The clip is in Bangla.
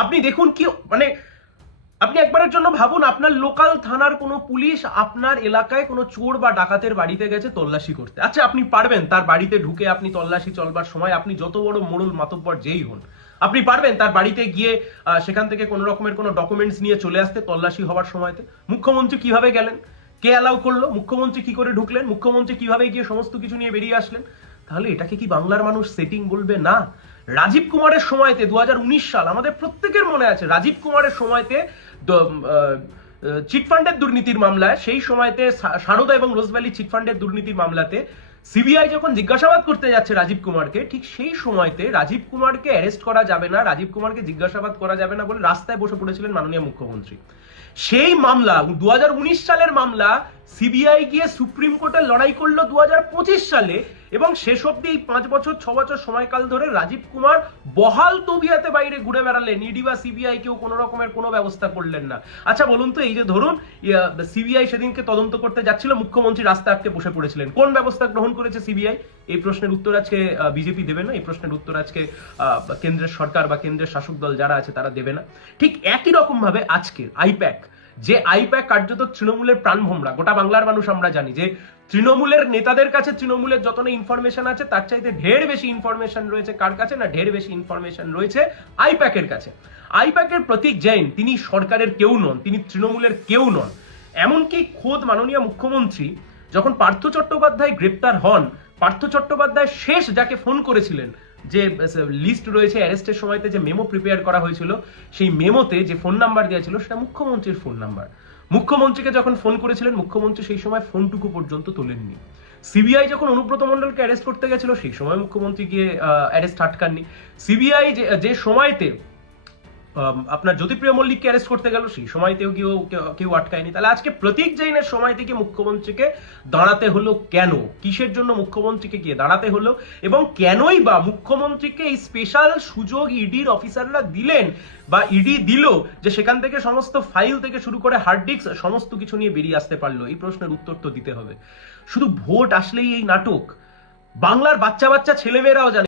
আপনি দেখুন কি মানে আপনি একবারের জন্য ভাবুন, আপনার লোকাল থানার কোনো পুলিশ আপনার এলাকায় কোনো চোর বা ডাকাতের বাড়িতে গেছে তল্লাশি করতে। আচ্ছা, আপনি পারবেন তার বাড়িতে ঢুকে আপনি তল্লাশি চলবার সময় আপনি যত বড় মোড়ল মাতব্বর যেই হন, আপনি পারবেন তার বাড়িতে গিয়ে সেখান থেকে কোনো রকমের কোনো ডকুমেন্টস নিয়ে চলে আসতে তল্লাশি হওয়ার সময়তে? মুখ্যমন্ত্রী কিভাবে গেলেন? কে অ্যালাউ করলো? মুখ্যমন্ত্রী কি করে ঢুকলেন? মুখ্যমন্ত্রী কিভাবে গিয়ে সমস্ত কিছু নিয়ে বেরিয়ে আসলেন? তাহলে এটাকে কি বাংলার মানুষ সেটিং বলবে? না। রাজীব কুমারের সময়তে 2019 সাল, আমাদের প্রত্যেকের মনে আছে রাজীব কুমারের সময়তে চিটফান্ডের দুর্নীতির মামলায়, সেই সময়তে সারদা এবং রোজভ্যালি চিটফান্ডের দুর্নীতির মামলাতে সিবিআই যখন জিজ্ঞাসাবাদ করতে যাচ্ছে রাজীব কুমারকে, ঠিক সেই সময়তে রাজীব কুমারকে অ্যারেস্ট করা যাবে না, রাজীব কুমারকে জিজ্ঞাসাবাদ করা যাবে না বলে রাস্তায় বসে পড়েছিলেন মাননীয় মুখ্যমন্ত্রী। সেই মামলা 2019 সালের মামলা, সিবিআই গিয়ে সুপ্রিম কোর্টে লড়াই করলো 2025 সালে, এবং শেষ অব্দি এই 5 বছর 6 বছর সময়কাল ধরে রাজীব কুমার বহাল তবিয়াতে বাইরে ঘুরে বেড়ালেন, ইডি বা সিবিআই কেউ কোনো রকমের কোনো ব্যবস্থা করলেন না। আচ্ছা বলুন তো, এই যে ধরুন সিবিআই সেদিনকে তদন্ত করতে যাচ্ছিল, মুখ্যমন্ত্রী রাস্তা আটকে বসে পড়েছিলেন, কোন ব্যবস্থা গ্রহণ করেছে সিবিআই? এই প্রশ্নের উত্তর আজকে বিজেপি দেবে না, এই প্রশ্নের উত্তর আজকে কেন্দ্রের সরকার বা কেন্দ্রের শাসক দল যারা আছে তারা দেবে না। ঠিক একই রকম ভাবে আজকে আইপ্যাক, যে আইপ্যাক কার্যত তৃণমূলের প্রাণভোমরা, গোটা বাংলার মানুষ আমরা জানি যে তৃণমূলের নেতাদের কাছে তৃণমূলের যত না ইনফরমেশন আছে তার চাইতে ঢের বেশি ইনফরমেশন রয়েছে কার কাছে? না, ঢের বেশি ইনফরমেশন রয়েছে আইপ্যাকের কাছে। আইপ্যাকের প্রতীক জৈন, তিনি সরকারের কেউ নন, তিনি তৃণমূলের কেউ নন। এমনকি খোদ মাননীয় মুখ্যমন্ত্রী যখন পার্থ চট্টোপাধ্যায় গ্রেপ্তার হন, পার্থ চট্টোপাধ্যায় শেষ যাকে ফোন করেছিলেন, যে লিস্ট রয়েছে অ্যারেস্টের সময়তে যে মেমো প্রিপেয়ার করা হয়েছিল, সেই মেমোতে যে ফোন নাম্বার দেওয়া ছিল সেটা মুখ্যমন্ত্রীর ফোন নাম্বার। মুখ্যমন্ত্রীকে যখন ফোন করেছিলেন, মুখ্যমন্ত্রী সেই সময় ফোনটুকু পর্যন্ত তোলেননি। সিবিআই যখন অনুব্রত মণ্ডলকে অ্যারেস্ট করতে গেছিল, সেই সময় মুখ্যমন্ত্রী গিয়ে অ্যারেস্ট আটকাননি। সিবিআই যে সময়তে আপনার জ্যোতিপ্রিয় মল্লিককে অ্যারেস্ট করতে গেল, সেই সময়তেও কেউ আটকায়নি। তাহলে আজকে প্রতীক জৈনের সময় থেকে মুখ্যমন্ত্রীকে দাঁড়াতে হলো কেন? কিসের জন্য মুখ্যমন্ত্রীকে গিয়ে দাঁড়াতে হলো, এবং কেনই বা মুখ্যমন্ত্রীকে এই স্পেশাল সুযোগ ইডির অফিসাররা দিলেন বা ইডি দিল, যে সেখান থেকে সমস্ত ফাইল থেকে শুরু করে হার্ড ডিস্ক সমস্ত কিছু নিয়ে বেরিয়ে আসতে পারলো? এই প্রশ্নের উত্তর তো দিতে হবে। শুধু ভোট আসলেই এই নাটক? বাংলার বাচ্চা বাচ্চা ছেলেমেয়েরাও জানে